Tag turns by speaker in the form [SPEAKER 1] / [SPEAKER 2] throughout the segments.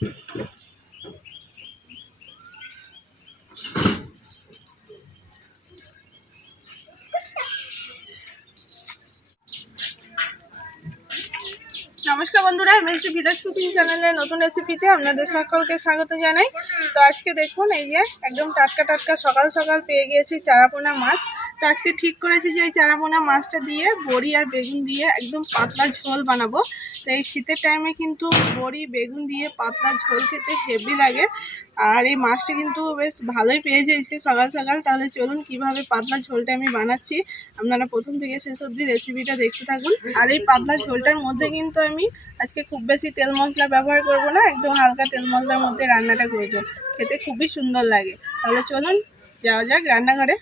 [SPEAKER 1] নমস্কার বন্ধুরা মিষ্টি ভিলেজ কুকিং চ্যানেলে নতুন রেসিপিতে আপনাদের সকলকে স্বাগত জানাই। তো আজকে দেখুন, এই যে একদম টাটকা টাটকা সকাল সকাল পেয়ে গিয়েছি চারাপোনা মাছ। তো আজকে ঠিক করেছি যে এই চারাপোনা মাছটা দিয়ে বড়ি আর বেগুন দিয়ে একদম পাতলা ঝোল বানাবো। তো এই শীতের টাইমে কিন্তু বড়ি, বেগুন দিয়ে পাতলা ঝোল খেতে হেভি লাগে। আর এই মাছটা কিন্তু বেশ ভালোই পেয়েছি আজকে সকাল সকাল। তাহলে চলুন কীভাবে পাতলা ঝোলটা আমি বানাচ্ছি। আপনারা প্রথম থেকে শেষ অবধি রেসিপিটা দেখতে থাকুন। আর এই পাতলা ঝোলটার মধ্যে কিন্তু আমি আজকে খুব বেশি তেল মশলা ব্যবহার করব না, একদম হালকা তেল মশলার মধ্যে রান্নাটা করব। খেতে খুবই সুন্দর লাগে। তাহলে চলুন যাওয়া যাক রান্নাঘরে।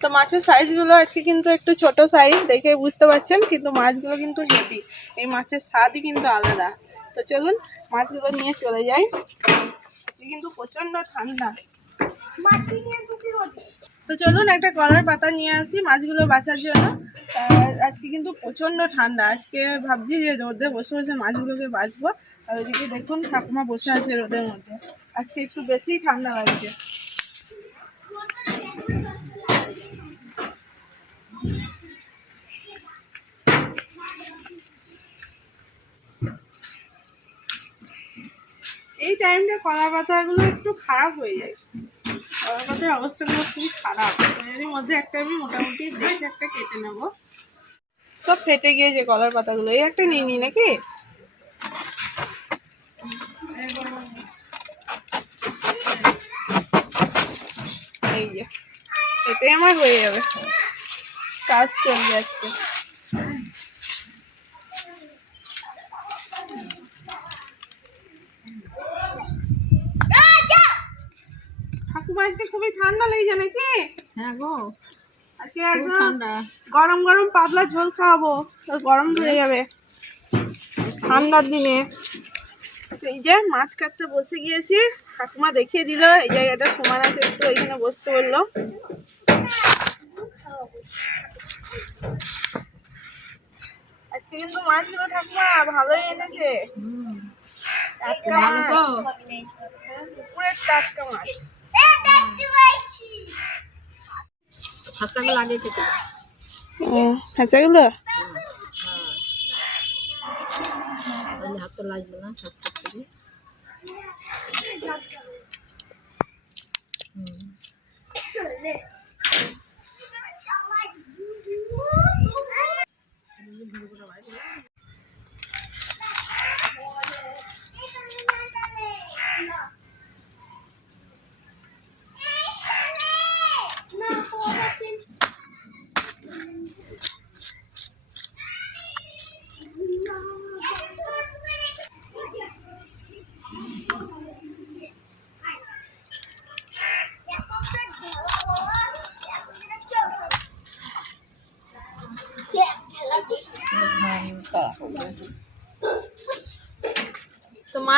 [SPEAKER 1] তো মাছের সাইজগুলো আজকে কিন্তু একটু ছোট সাইজ দেখে বুঝতে পারছেন, কিন্তু মাছগুলো কিন্তু হেঁটি এই মাছের স্বাদই কিন্তু আলাদা। তো চলুন মাছগুলো নিয়ে চলে যাই। কিন্তু প্রচণ্ড ঠান্ডা। তো চলুন একটা কলার পাতা নিয়ে আসি মাছগুলো বাঁচার জন্য। আজকে কিন্তু প্রচণ্ড ঠান্ডা। আজকে ভাবছি যে রোদে বসে বসে মাছগুলোকে বাছবো আর ওইদিকে দেখুন ঠাকুমা বসে আছে রোদের মধ্যে। আজকে একটু বেশি ঠান্ডা লাগছে এই টাইমটা কলা পাতাগুলো একটু খারাপ হয়ে যায়। কলা পাতার অবস্থাগুলো খুবই খারাপ। এর মধ্যে একটা আমি মোটামুটি দেখে একটা কেটে নেব। সব ফেটে গিয়েছে কলার পাতাগুলো এই একটা নিয়ে নি নাকি? এই যে, এতে আমার হয়ে যাবে। কাজ চলবে আজকে ঠাকুমা আজকে খুবই ঠান্ডা লেগেছে নাকি
[SPEAKER 2] হ্যাঁ গো।
[SPEAKER 1] আজকে একদম গরম গরম পাতলা ঝোল খাওয়াবো তো গরম ধরে যাবে। ঠান্ডার দিনে। এই যে মাছ কাটতে বসে গিয়েছি ঠাকুমা দেখিয়ে দিল এই জায়গাটা সমান আছে একটু এইখানে বসতে বলল। আজকে কিন্তু মাছগুলো ঠাকুমা ভালোই এনেছে। টাটকা মাছ। পুকুরের টাটকা মাছ।
[SPEAKER 2] হাতটাকে লাগিয়ে কেটে দাও।
[SPEAKER 1] খাঁচাগুলো
[SPEAKER 2] তাহলে হাত তো লাগবে না হুম।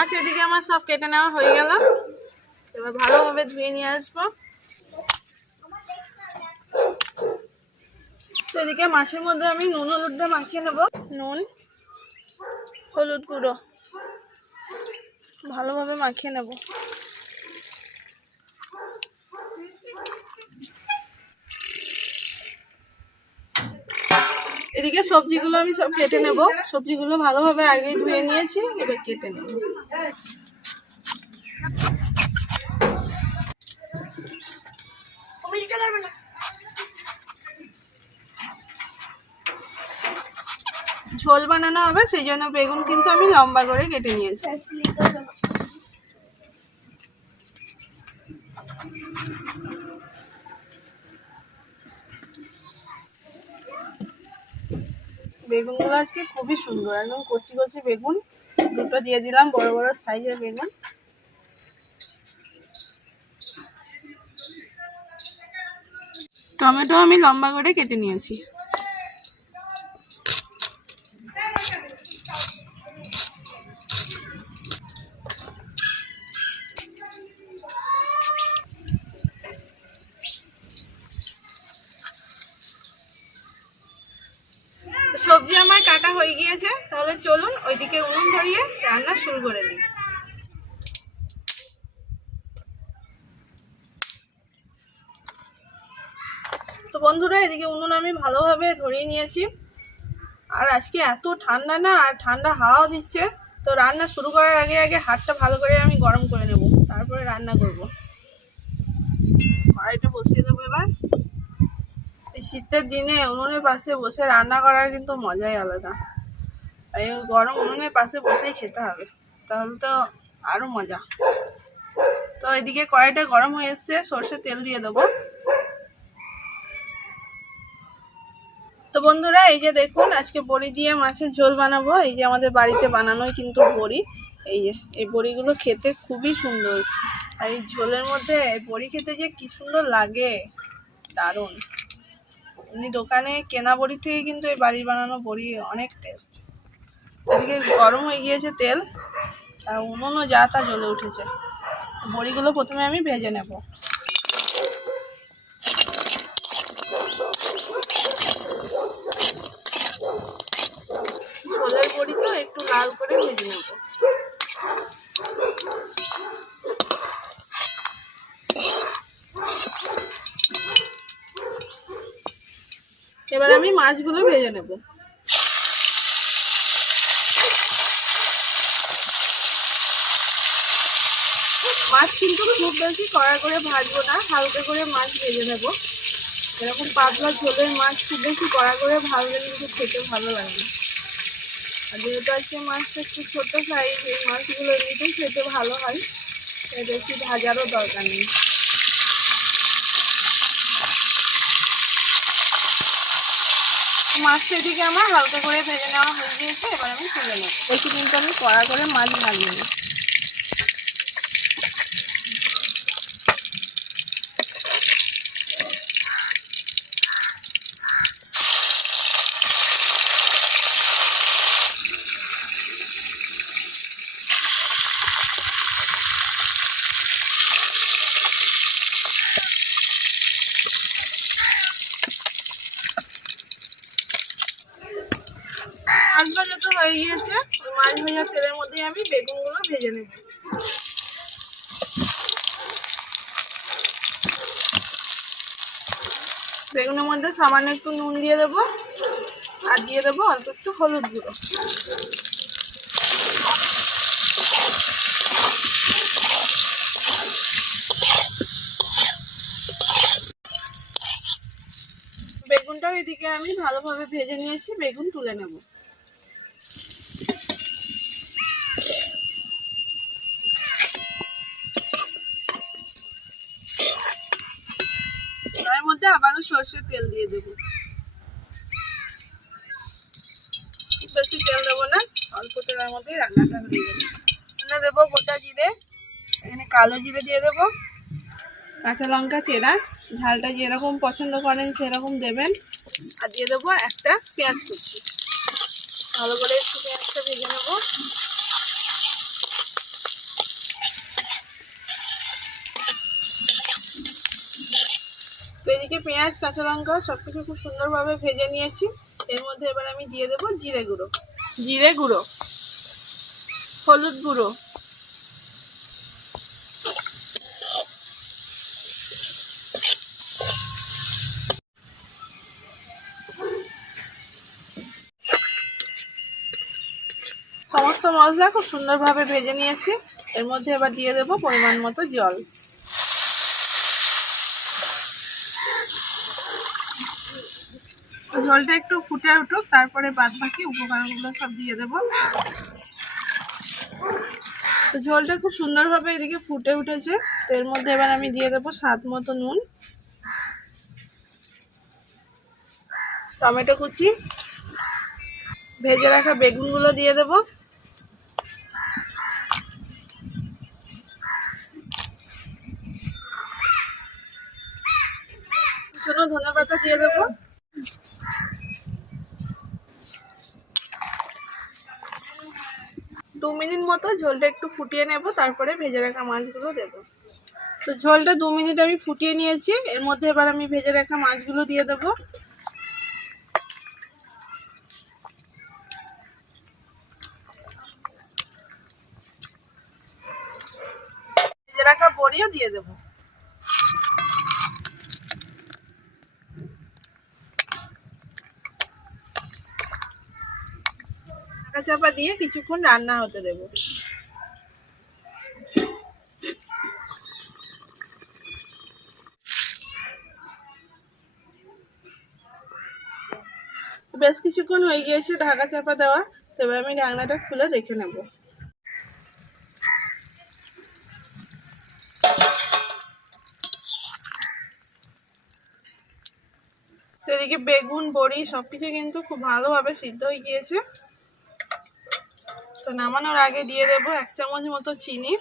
[SPEAKER 1] মাছ এদিকে আমার সব কেটে নেওয়া হয়ে গেল। এবার ভালোভাবে ধুয়ে নিয়ে আসব। এদিকে মাছের মধ্যে আমি নুন, হলুদটা মাখিয়ে নেব। নুন, হলুদ গুঁড়ো ভালোভাবে মাখিয়ে নেব। এদিকে সবজিগুলো আমি সব কেটে নেব। সবজিগুলো ভালোভাবে আগে ধুয়ে নিয়েছি, এবার কেটে নেব। ঝোল বানানো হবে, সেই জন্য বেগুন কিন্তু আমি লম্বা করে কেটে নিয়েছি। বেগুনগুলো আজকে খুবই সুন্দর, একদম কচি কচি বেগুন। দুটো দিয়ে দিলাম, বড় বড় সাইজের বেগুন। টমেটো আমি লম্বা করে কেটে নিয়েছি। সবজি আমার কাটা হয়ে গিয়েছে, তাহলে চলুন ওইদিকে উনুন ধরিয়ে রান্না শুরু করে দিই। তো বন্ধুরা, এদিকে উনুন আমি ভালোভাবে ধরিয়ে নিয়েছি। আর আজকে এত ঠান্ডা না, আর ঠান্ডা হাওয়া দিচ্ছে। তো রান্না শুরু করার আগে আগে হাতটা ভালো করে আমি গরম করে নেব, তারপরে রান্না করব। কড়াইটা বসিয়ে দেবো এবার। শীতের দিনে উনুনের পাশে বসে রান্না করার কিন্তু মজাই আলাদা। এই গরম উনুনের পাশে বসেই খেতে হবে, তাহলে তো আরও মজা। তো এদিকে কড়াইটা গরম হয়ে এসছে, সর্ষে তেল দিয়ে দেবো। তো বন্ধুরা, এই যে দেখুন, আজকে বড়ি দিয়ে মাছের ঝোল বানাবো। এই যে আমাদের বাড়িতে বানানোই কিন্তু বড়ি। এই যে, এই বড়িগুলো খেতে খুবই সুন্দর। আর এই ঝোলের মধ্যে বড়ি খেতে যে কি সুন্দর লাগে, দারুণ। এমনি দোকানে কেনা বড়ি থেকে কিন্তু এই বাড়ির বানানো বড়ি অনেক টেস্ট এদিকে গরম হয়ে গিয়েছে তেল, আর উনুনও যা তা জ্বলে উঠেছে। বড়িগুলো প্রথমে আমি ভেজে নেব। ছোলের বড়ি তো একটু লাল করে ভেজে নেব এবার আমি মাছগুলো ভেজে নেব। মাছ কিন্তু খুব বেশি কড়া করে ভাজবো না, হালকা করে মাছ ভেজে নেব। এরকম পাতলা ঝোলের মাছ খুব বেশি কড়া করে ভাজলে কিন্তু খেতে ভালো লাগে। আর যেহেতু আজকে মাছটা একটু ছোটো সাইজ এই মাছগুলো এমনিতেই খেতে ভালো হয়। বেশি ভাজারও দরকার নেই। মাছটা এদিকে আমার হালকা করে ভেজে নেওয়া হয়ে গিয়েছে, এবার আমি তুলে নেব। বেশি কিন্তু আমি কড়া করে মাছ ভাজিয়ে মাছ ভাজা তো হয়ে গিয়েছে তেলের মধ্যেই আমি বেগুনগুলো ভেজে নেব। বেগুনের মধ্যে সামান্য একটু নুন দিয়ে দেবো আর দিয়ে দেবো অল্প একটু হলুদ গুঁড়ো। বেগুনটাও এদিকে আমি ভালোভাবে ভেজে নিয়েছি, বেগুন তুলে নেব এর মধ্যে আবারও সর্ষের তেল দিয়ে দেব। বেশি তেল দেবো না, অল্প তেলের মধ্যেই রান্নাটা হয়ে যাবে। এখানে দেবো গোটা জিরে, এখানে কালো জিরে দিয়ে দেবো, কাঁচা লঙ্কা চেরা, ঝালটা যেরকম পছন্দ করেন সেরকম দেবেন। আর দিয়ে দেবো একটা পেঁয়াজ কুচি। ভালো করে একটু পেঁয়াজটা ভেজে নেব। এদিকে পেঁয়াজ, কাঁচা লঙ্কা সব কিছু খুব সুন্দরভাবে ভেজে নিয়েছি। এর মধ্যে এবার আমি দিয়ে দেবো জিরে গুঁড়ো। জিরে গুঁড়ো, হলুদ গুঁড়ো। সমস্ত মশলা খুব সুন্দরভাবে ভেজে নিয়েছি। এর মধ্যে এবার দিয়ে দেবো পরিমাণ মতো জল। ঝোলটা একটু ফুটে উঠুক, তারপরে বাদ বাকি উপকরণগুলো সব দিয়ে দেবো। তো ঝোলটা খুব সুন্দরভাবে এদিকে ফুটে উঠেছে। তো এর মধ্যে এবার আমি দিয়ে দেবো স্বাদ মতো নুন, টমেটো কুচি, ভেজে রাখা বেগুনগুলো দিয়ে দেবো। মতো ঝোলটা একটু ফুটিয়ে নেব, তারপরে ভেজে রাখা মাছগুলো দেব। তো ঝোলটা দু মিনিট আমি ফুটিয়ে নিয়েছি, এর মধ্যে এবার আমি ভেজে রাখা মাছগুলো দিয়ে দেব। ভেজে রাখা বড়িও দিয়ে দেবো। ঢাকা চাপা দিয়ে কিছুক্ষণ রান্না হতে দেবো। বেশ কিছুক্ষণ হয়ে গিয়েছে ঢাকা চাপা দেওয়া তো এবার আমি ঢাকনাটা খুলে দেখে নেব। এদিকে বেগুন, বড়ি সবকিছু কিন্তু খুব ভালোভাবে সিদ্ধ হয়ে গিয়েছে। তো নামানোর আগে দিয়ে দেবো এক চামচ মতো চিনি।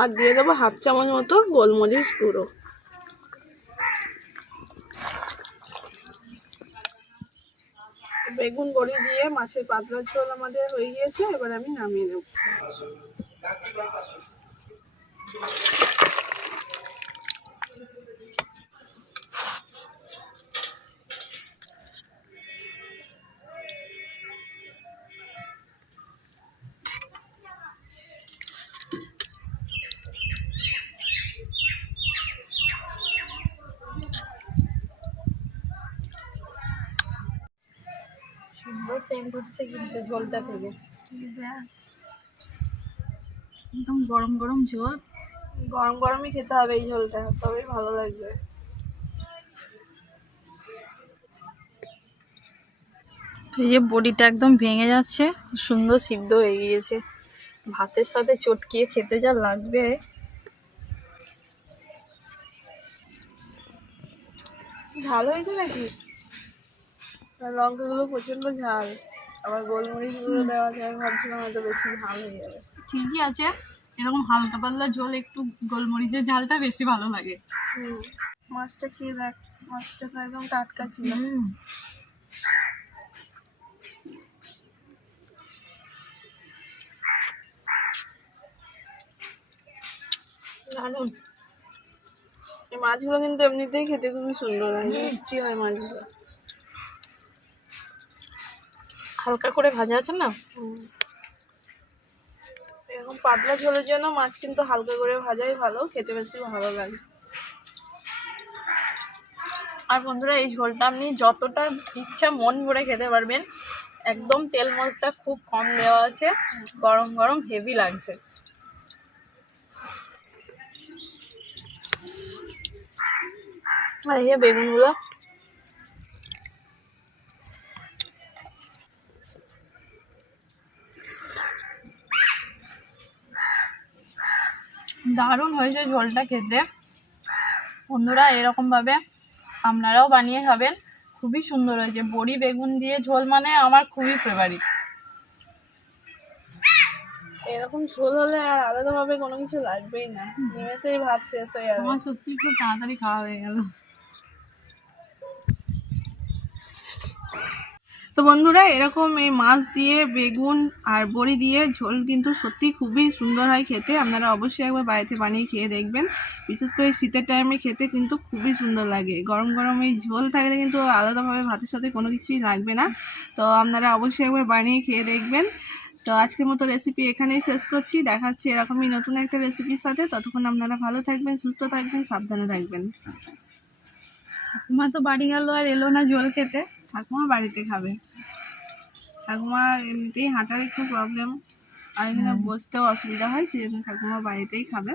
[SPEAKER 1] আর দিয়ে দেবো হাফ চামচ মতো গোলমরিচ গুঁড়ো। বেগুন বড়ি দিয়ে মাছের পাতলা ঝোল আমাদের হয়ে গিয়েছে, এবার আমি নামিয়ে নেব।
[SPEAKER 2] হচ্ছে কিন্তু ঝোলটা থেকে। একদম গরম গরম ঝোল
[SPEAKER 1] গরম গরমই খেতে হবে এই ঝোলটা তবেই ভালো লাগবে।
[SPEAKER 2] এই যে বড়িটা একদম ভেঙে যাচ্ছে সুন্দর সিদ্ধ হয়ে গিয়েছে। ভাতের সাথে চটকিয়ে খেতে যা লাগবে।
[SPEAKER 1] ঝাল হয়েছে নাকি? লঙ্কাগুলো প্রচণ্ড ঝাল। আবার গোলমরিচ গুঁড়ো দেওয়া আমি ভাবছিলাম হয়তো বেশি ঝাল হয়ে যাবে।
[SPEAKER 2] ঠিকই আছে এরকম হালকা পাতলা ঝোল একটু গোলমরিচের ঝালটা বেশি ভালো লাগে।
[SPEAKER 1] মাছটা খেয়ে দেখ মাছটা তো একদম টাটকা ছিল।
[SPEAKER 2] দারুণ।
[SPEAKER 1] এই মাছগুলো কিন্তু এমনিতেই খেতে খুবই সুন্দর হয় মিষ্টি হয় মাছগুলো।
[SPEAKER 2] হালকা করে ভাজা আছে না।
[SPEAKER 1] এরকম পাতলা ঝোলের জন্য মাছ কিন্তু হালকা করে ভাজাই ভালো খেতে বেশি ভালো লাগে।
[SPEAKER 2] আর বন্ধুরা এই ঝোলটা আপনি যতটা ইচ্ছা মন ভরে খেতে পারবেন একদম তেল মশলা খুব কম দেওয়া আছে গরম গরম হেভি লাগছে। আর এই বেগুনগুলো দারুণ হয়েছে ঝোলটা খেতে। বন্ধুরা এরকমভাবে আপনারাও বানিয়ে খাবেন। খুবই সুন্দর হয়েছে। বড়ি বেগুন দিয়ে ঝোল মানে আমার খুবই ফেভারিট
[SPEAKER 1] এরকম ঝোল হলে আর আলাদাভাবে কোনো কিছু লাগবেই না। নিমেষেই ভাত শেষ হয়ে যাবে।
[SPEAKER 2] আমার সত্যি খুব তাড়াতাড়ি খাওয়া হয়ে গেল।
[SPEAKER 1] তো বন্ধুরা, এরকম এই মাছ দিয়ে, বেগুন আর বড়ি দিয়ে ঝোল কিন্তু সত্যি খুবই সুন্দর হয় খেতে। আপনারা অবশ্যই একবার বাড়িতে বানিয়ে খেয়ে দেখবেন। বিশেষ করে শীতের টাইমে খেতে কিন্তু খুবই সুন্দর লাগে। গরম গরম এই ঝোল থাকলে কিন্তু আলাদাভাবে ভাতের সাথে কোনো কিছুই লাগবে না। তো আপনারা অবশ্যই একবার বানিয়ে খেয়ে দেখবেন। তো আজকের মতো রেসিপি এখানেই শেষ করছি। দেখাচ্ছি এরকমই নতুন একটা রেসিপির সাথে। ততক্ষণ আপনারা ভালো থাকবেন, সুস্থ থাকবেন, সাবধানে থাকবেন।
[SPEAKER 2] ঠাকুমা তো বাড়ি গেল আর এলো না ঝোল খেতে।
[SPEAKER 1] ঠাকুমা বাড়িতে খাবে। ঠাকুমা এমনিতেই হাঁটার একটু প্রবলেম আর এখানে বসতেও অসুবিধা হয় সেই জন্য ঠাকুমা বাড়িতেই খাবে।